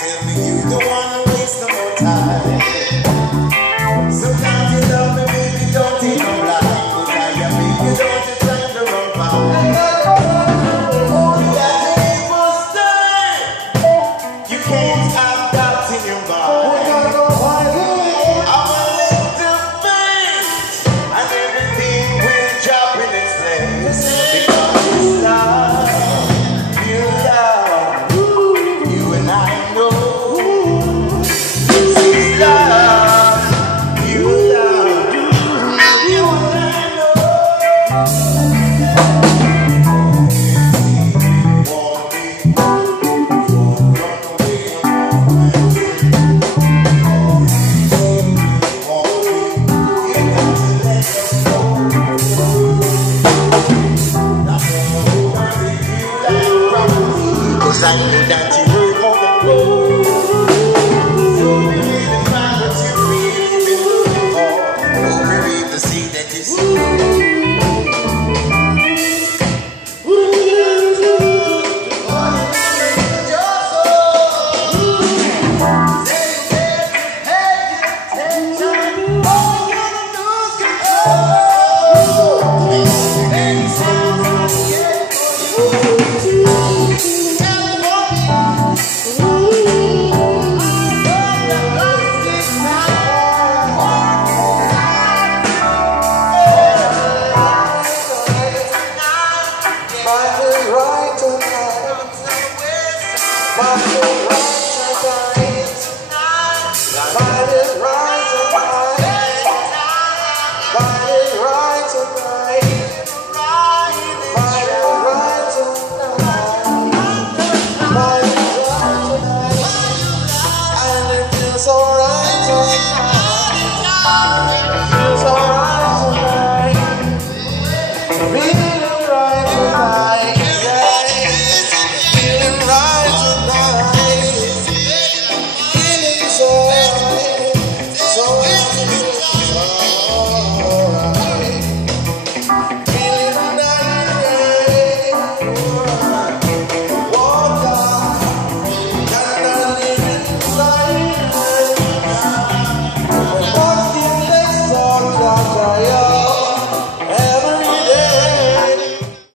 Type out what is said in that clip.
tell me you don't wanna waste no more time. Sometimes you love me, baby, don't take no lie. But I am baby, don't you try to run by. You got to keep on staying. You can't have doubt in your mind. I'm a little face, and everything will drop in its place. Because it's love, you love, you and I know. It's love, you love, you and I know. Cause I know that you heard more than gold. So we really find what you really been looking for. Oh, we read to see that you see.